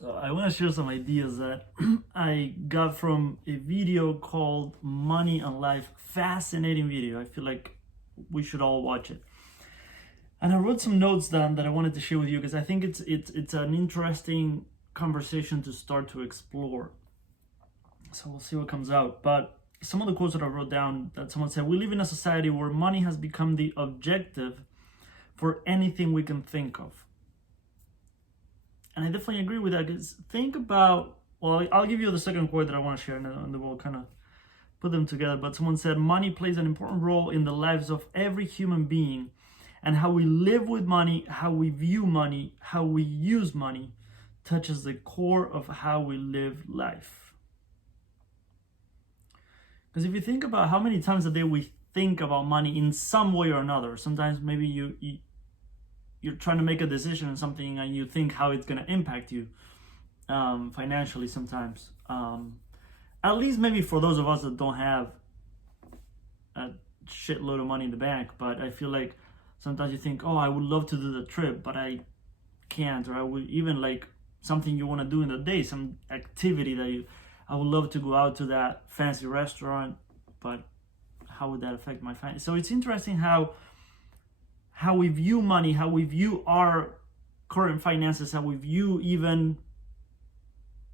So I want to share some ideas that I got from a video called Money and Life. Fascinating video. I feel like we should all watch it. And I wrote some notes down that I wanted to share with you because I think it's an interesting conversation to start to explore. So we'll see what comes out. But some of the quotes that I wrote down, that someone said, we live in a society where money has become the objective for anything we can think of. And I definitely agree with that, because think about, well, I'll give you the second quote that I want to share, and then we'll kind of put them together. But someone said, money plays an important role in the lives of every human being, and how we live with money, how we view money, how we use money, touches the core of how we live life. Because if you think about how many times a day we think about money in some way or another, sometimes maybe you're trying to make a decision on something and you think how it's going to impact you financially sometimes. At least maybe for those of us that don't have a shitload of money in the bank. But I feel like sometimes you think, oh, I would love to do the trip, but I can't. Or I would even like something you want to do in the day, some activity that I would love to go out to that fancy restaurant, but how would that affect my family? So it's interesting how we view money, how we view our current finances, how we view even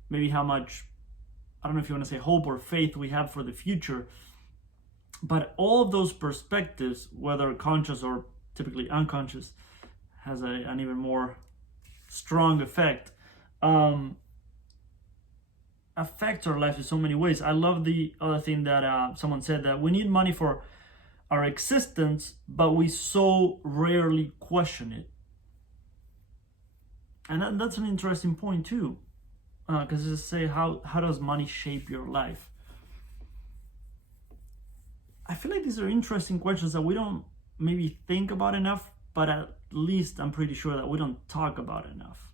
maybe how much, I don't know if you want to say hope or faith we have for the future. But all of those perspectives, whether conscious or typically unconscious, has an even more strong effect. Affects our lives in so many ways. I love the other thing that someone said, that we need money for our existence, but we so rarely question it. And that's an interesting point too, because it's say how does money shape your life? I feel like these are interesting questions that we don't maybe think about enough, but at least I'm pretty sure that we don't talk about enough,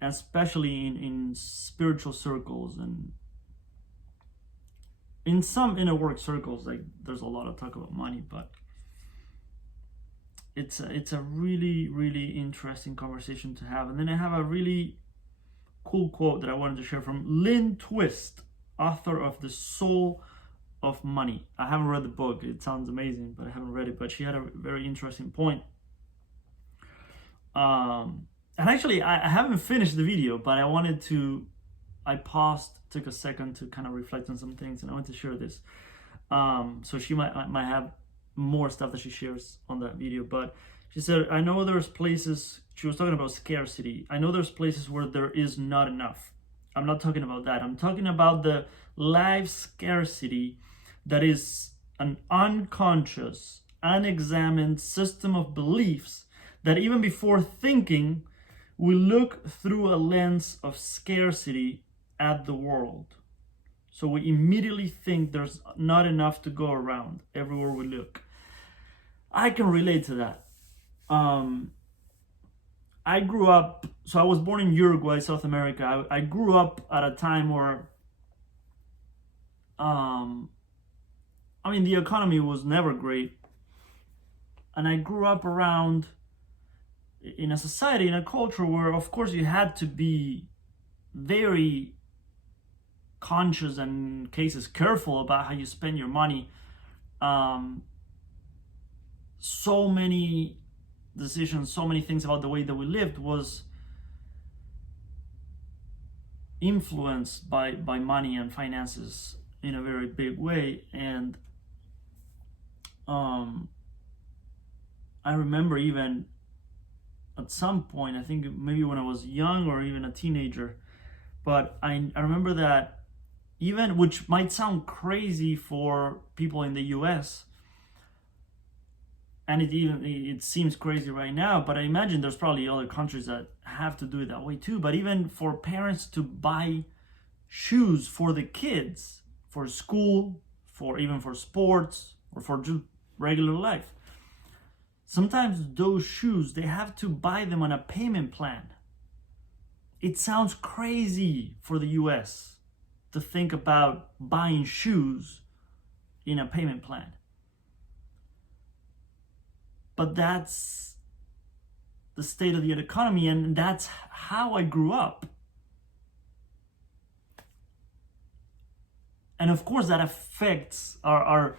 especially in spiritual circles and in some inner work circles. Like there's a lot of talk about money, but it's a really, really interesting conversation to have. And then I have a really cool quote that I wanted to share from Lynn Twist, author of The Soul of Money. I haven't read the book. It sounds amazing, but I haven't read it. But she had a very interesting point. And actually, I haven't finished the video, but I paused, took a second to kind of reflect on some things, and I want to share this. So she might have more stuff that she shares on that video. But she said, I know there's places, she was talking about scarcity. I know there's places where there is not enough. I'm not talking about that. I'm talking about the life scarcity that is an unconscious, unexamined system of beliefs that even before thinking, we look through a lens of scarcity at the world. So we immediately think there's not enough to go around everywhere we look. I can relate to that. I grew up, so I was born in Uruguay, South America. I grew up at a time where, the economy was never great. And I grew up around, in a society, in a culture where, of course, you had to be very conscious and, in cases, careful about how you spend your money. So many decisions, so many things about the way that we lived was influenced by money and finances in a very big way. And I remember even at some point, I think maybe when I was young or even a teenager, but I remember that even, which might sound crazy for people in the US, and it seems crazy right now, but I imagine there's probably other countries that have to do it that way too. But even for parents to buy shoes for the kids, for school, even for sports, or for just regular life, sometimes those shoes, they have to buy them on a payment plan. It sounds crazy for the US to think about buying shoes in a payment plan. But that's the state of the economy, and that's how I grew up. And of course that affects our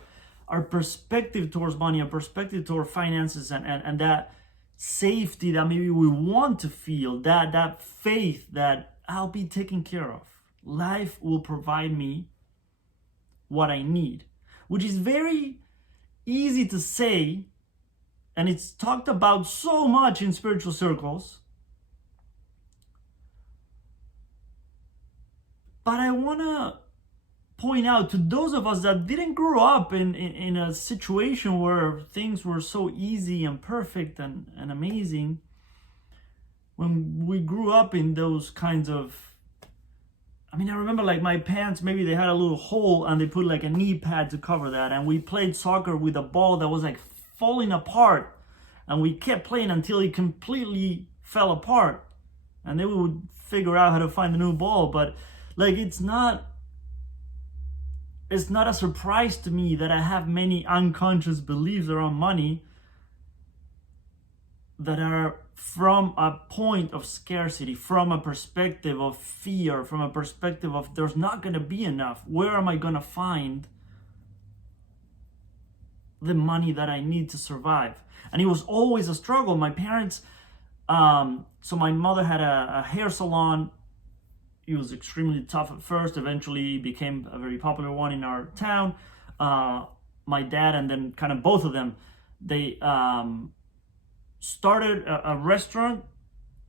perspective towards money, our perspective towards finances, and that safety that maybe we want to feel, that faith that I'll be taken care of. Life will provide me what I need, which is very easy to say, and it's talked about so much in spiritual circles. But I want to point out to those of us that didn't grow up in a situation where things were so easy and perfect and amazing, when we grew up in those kinds of, I mean, I remember like my pants, maybe they had a little hole and they put like a knee pad to cover that, and we played soccer with a ball that was like falling apart, and we kept playing until it completely fell apart, and then we would figure out how to find a new ball. But like, it's not a surprise to me that I have many unconscious beliefs around money that are from a point of scarcity, from a perspective of fear, from a perspective of there's not going to be enough. Where am I going to find the money that I need to survive? And it was always a struggle. My parents, so my mother had a hair salon. It was extremely tough at first, eventually became a very popular one in our town. My dad and then kind of both of them, they started a restaurant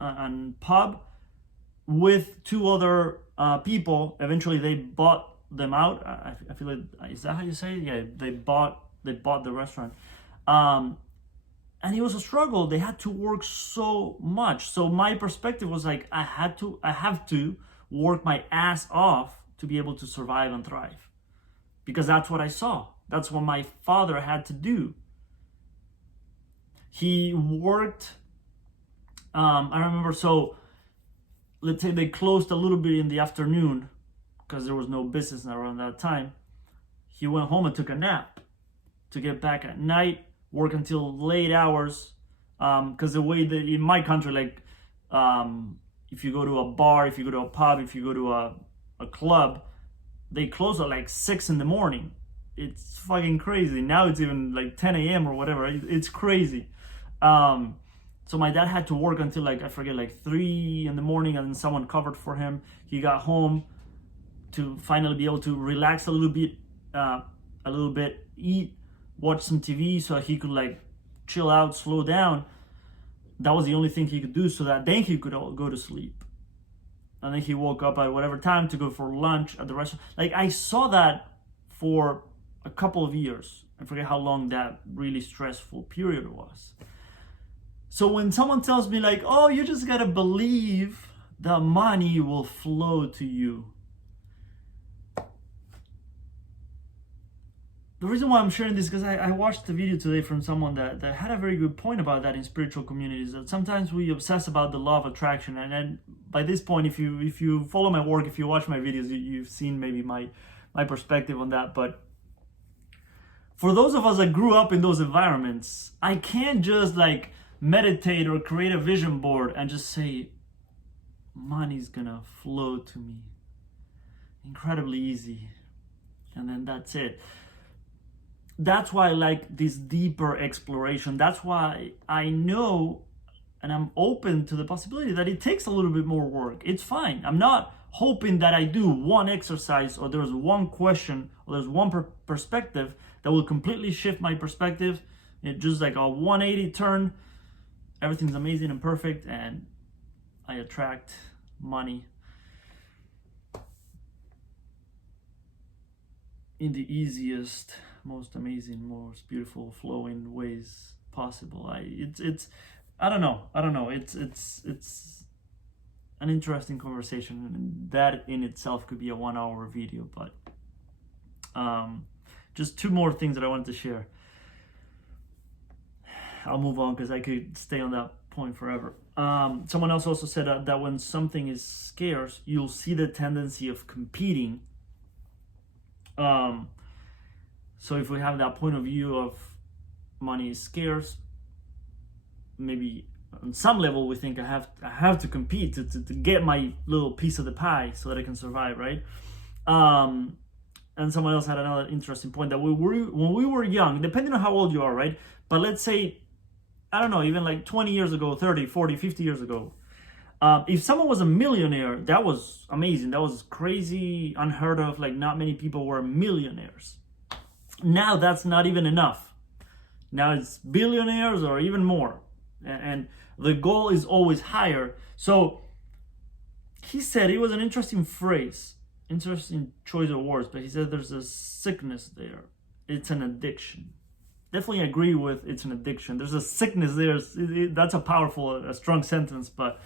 and pub with two other people. Eventually they bought them out. I feel like, is that how you say it? Yeah, they bought the restaurant. And it was a struggle. They had to work so much. So my perspective was like, I have to work my ass off to be able to survive and thrive, because that's what I saw. That's what my father had to do. He worked, I remember, so let's say they closed a little bit in the afternoon because there was no business around that time. He went home and took a nap to get back at night, work until late hours, because the way that in my country, like, if you go to a bar, if you go to a pub, if you go to a club, they close at like 6 in the morning. It's fucking crazy. Now it's even like 10 a.m. or whatever. It's crazy. So my dad had to work until like, I forget, like 3 in the morning, and then someone covered for him. He got home to finally be able to relax a little bit, eat, watch some TV so he could like chill out, slow down. That was the only thing he could do, so that then he could go to sleep. And then he woke up at whatever time to go for lunch at the restaurant. Like, I saw that for a couple of years. I forget how long that really stressful period was. So when someone tells me like, oh, you just gotta believe the money will flow to you. The reason why I'm sharing this is because I watched the video today from someone that had a very good point about that in spiritual communities, that sometimes we obsess about the law of attraction. And then by this point, if you follow my work, if you watch my videos, you've seen maybe my perspective on that. But for those of us that grew up in those environments, I can't just like meditate or create a vision board and just say, money's gonna flow to me. Incredibly easy. And then that's it. That's why I like this deeper exploration. That's why I know and I'm open to the possibility that it takes a little bit more work. It's fine. I'm not hoping that I do one exercise or there's one question or there's one perspective that will completely shift my perspective. It's just like a 180 turn. Everything's amazing and perfect, and I attract money in the easiest, most amazing, most beautiful, flowing ways possible. I don't know. It's an interesting conversation, and that in itself could be a 1-hour video. But just two more things that I wanted to share. I'll move on because I could stay on that point forever. Someone else also said that when something is scarce, you'll see the tendency of competing. So if we have that point of view of money is scarce, maybe on some level we think I have to compete to get my little piece of the pie so that I can survive, right? And someone else had another interesting point that when we were young, depending on how old you are, right? But let's say, I don't know, even like 20 years ago, 30, 40, 50 years ago, if someone was a millionaire, that was amazing. That was crazy, unheard of. Like, not many people were millionaires. Now that's not even enough. Now it's billionaires or even more. And the goal is always higher. So he said, it was an interesting phrase, interesting choice of words, but he said there's a sickness there. It's an addiction. Definitely agree with it's an addiction. There's a sickness there. That's a powerful, a strong sentence, but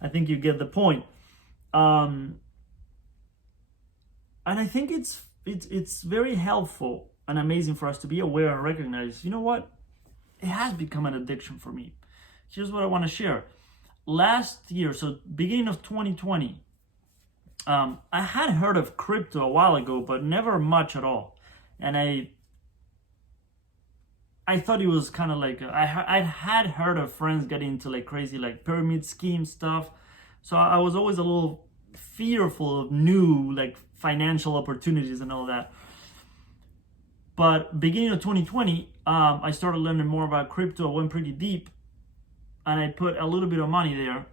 I think you get the point. And I think it's very helpful and amazing for us to be aware and recognize, you know what? It has become an addiction for me. Here's what I want to share. Last year, so beginning of 2020, I had heard of crypto a while ago, but never much at all. And I thought it was kind of like, I had heard of friends getting into like crazy like pyramid scheme stuff. So I was always a little fearful of new like financial opportunities and all that. But beginning of 2020, I started learning more about crypto. I went pretty deep and I put a little bit of money there.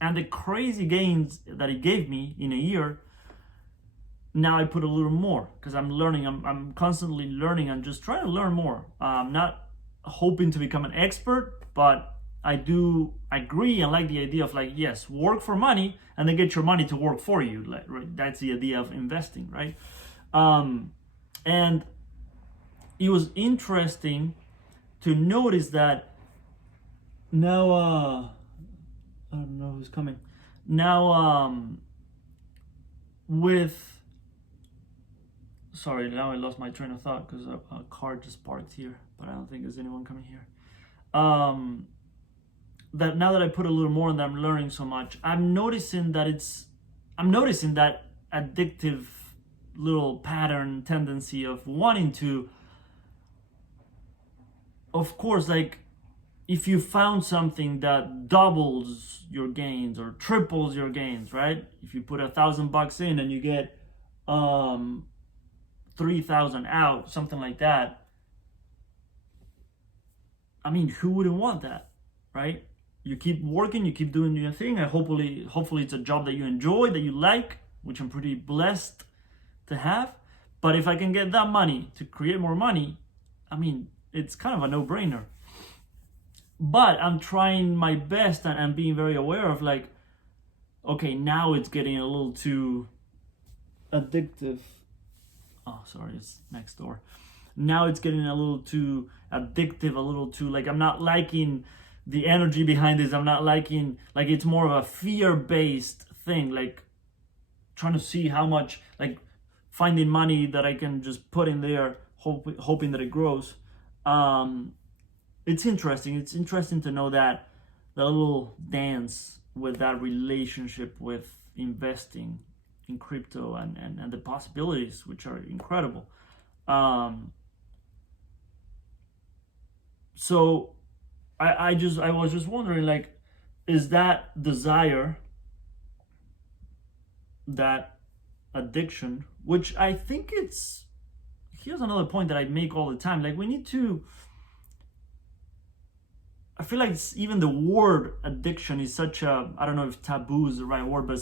And the crazy gains that it gave me in a year, now I put a little more because I'm learning. I'm constantly learning and just trying to learn more. I'm not hoping to become an expert, but I do agree and like the idea of like, yes, work for money and then get your money to work for you. Like, right? That's the idea of investing, right? And it was interesting to notice that now, I don't know who's coming. Now, sorry, now I lost my train of thought because a car just parked here, but I don't think there's anyone coming here. That now that I put a little more and that I'm learning so much, I'm noticing that addictive little pattern tendency of wanting to, of course, like if you found something that doubles your gains or triples your gains, right? If you put $1,000 in and you get 3,000 out, something like that. I mean, who wouldn't want that, right? You keep working, you keep doing your thing, and hopefully it's a job that you enjoy, that you like, which I'm pretty blessed to have. But if I can get that money to create more money, I mean, it's kind of a no-brainer. But I'm trying my best and being very aware of like, okay, now it's getting a little too addictive. Oh, sorry, it's next door. Now it's getting a little too addictive, a little too, like, I'm not liking the energy behind this. I'm not liking, like, it's more of a fear-based thing, like trying to see how much, like finding money that I can just put in there, hoping that it grows. It's interesting to know that the little dance with that relationship with investing in crypto and the possibilities, which are incredible. So I was just wondering, like, is that desire, that addiction, which I think here's another point that I make all the time, like, we need to, I feel like even the word addiction is such a, I don't know if taboo is the right word, but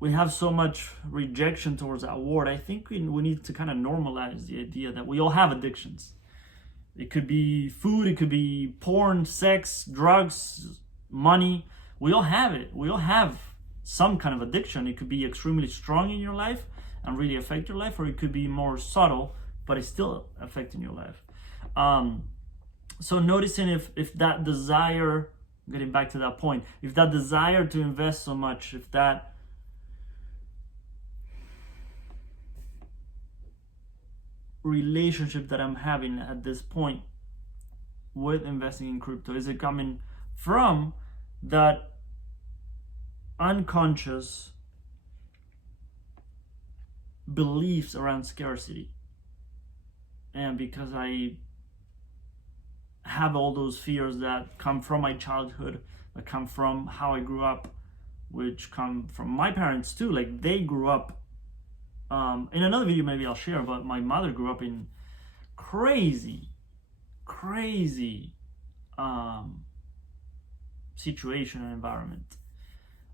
we have so much rejection towards that word. I think we need to kind of normalize the idea that we all have addictions. It could be food, it could be porn, sex, drugs, money. We all have it. We all have some kind of addiction. It could be extremely strong in your life and really affect your life, or it could be more subtle, but it's still affecting your life. So noticing if that desire, getting back to that point, if that desire to invest so much, if that relationship that I'm having at this point with investing in crypto, is it coming from that unconscious beliefs around scarcity? And because I have all those fears that come from my childhood, that come from how I grew up, which come from my parents too. Like they grew up, in another video maybe I'll share, but my mother grew up in crazy situation and environment.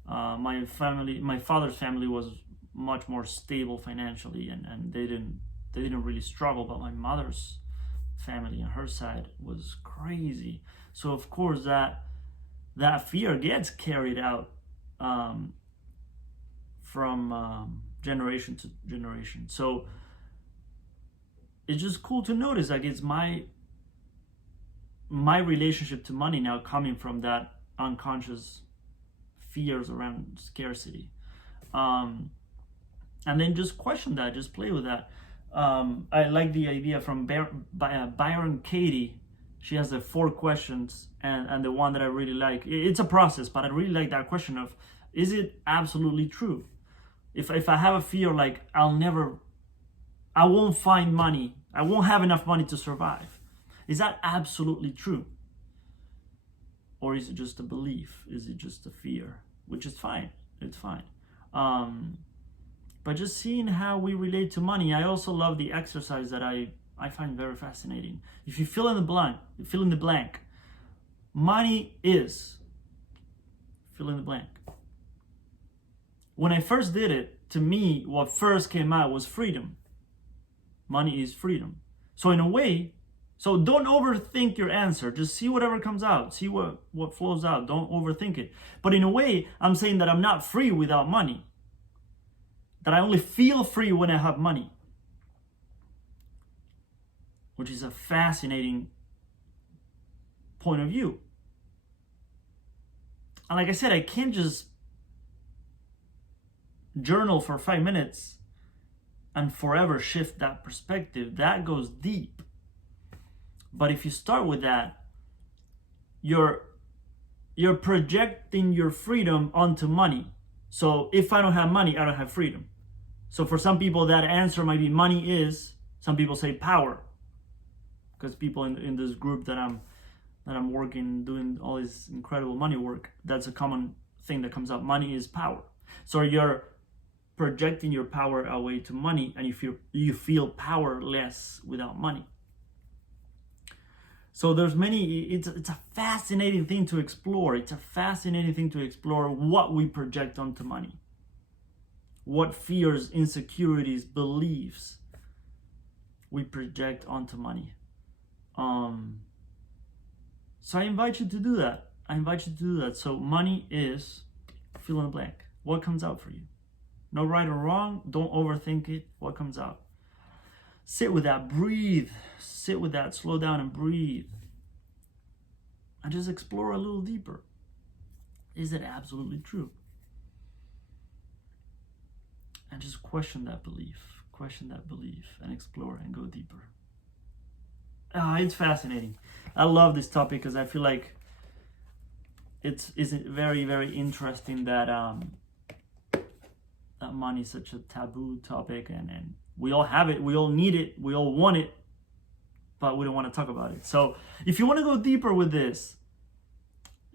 My father's family was much more stable financially, and they didn't really struggle, but my mother's family on her side was crazy. So of course that fear gets carried out from generation to generation. So it's just cool to notice, like, it's my relationship to money now coming from that unconscious fears around scarcity. And then just question that, just play with that. I like the idea from Byron Katie. She has the 4 questions, and the one that I really like, it's a process, but I really like that question of, is it absolutely true? If I have a fear like I won't find money, I won't have enough money to survive, is that absolutely true? Or is it just a belief? Is it just a fear? Which is fine, it's fine. But just seeing how we relate to money. I also love the exercise that I find very fascinating. If you fill in the blank, money is, fill in the blank. When I first did it, to me, what first came out was freedom. Money is freedom. So in a way, so don't overthink your answer. Just see whatever comes out. See what flows out. Don't overthink it. But in a way, I'm saying that I'm not free without money. That I only feel free when I have money. Which is a fascinating point of view. And like I said, I can't just journal for 5 minutes and forever shift that perspective. That goes deep. But if you start with that, you're projecting your freedom onto money. So if I don't have money, I don't have freedom. So for some people, that answer might be money is, some people say power. Because people in this group that I'm working, doing all this incredible money work, that's a common thing that comes up. Money is power. So you're projecting your power away to money, and you feel powerless without money. So there's many, it's a fascinating thing to explore. It's a fascinating thing to explore what we project onto money. What fears, insecurities, beliefs we project onto money. So I invite you to do that. So money is, fill in the blank. What comes out for you? No right or wrong. Don't overthink it. What comes out? Sit with that. Breathe. Sit with that. Slow down and breathe. And just explore a little deeper. Is it absolutely true? And just question that belief. Question that belief and explore and go deeper. It's fascinating. I love this topic because I feel like it's very, very interesting that that money is such a taboo topic, and we all have it, we all need it, we all want it, but we don't want to talk about it. So if you want to go deeper with this,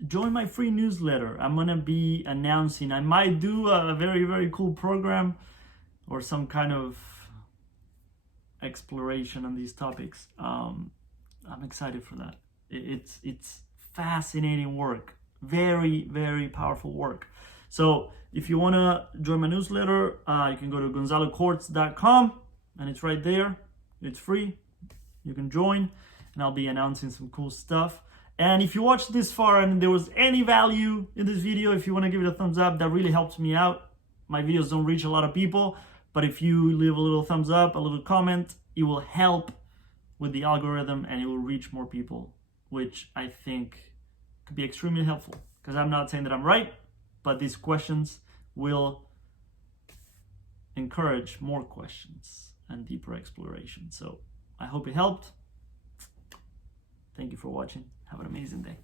join my free newsletter. I'm gonna be announcing, I might do a very, very cool program or some kind of exploration on these topics. I'm excited for that. It's fascinating work, very, very powerful work. So if you want to join my newsletter, you can go to gonzalocorts.com, and it's right there. It's free. You can join, and I'll be announcing some cool stuff. And if you watched this far and there was any value in this video, if you want to give it a thumbs up, that really helps me out. My videos don't reach a lot of people, but if you leave a little thumbs up, a little comment, it will help with the algorithm and it will reach more people, which I think could be extremely helpful. Because I'm not saying that I'm right, but these questions will encourage more questions and deeper exploration. So I hope it helped. Thank you for watching. Have an amazing day.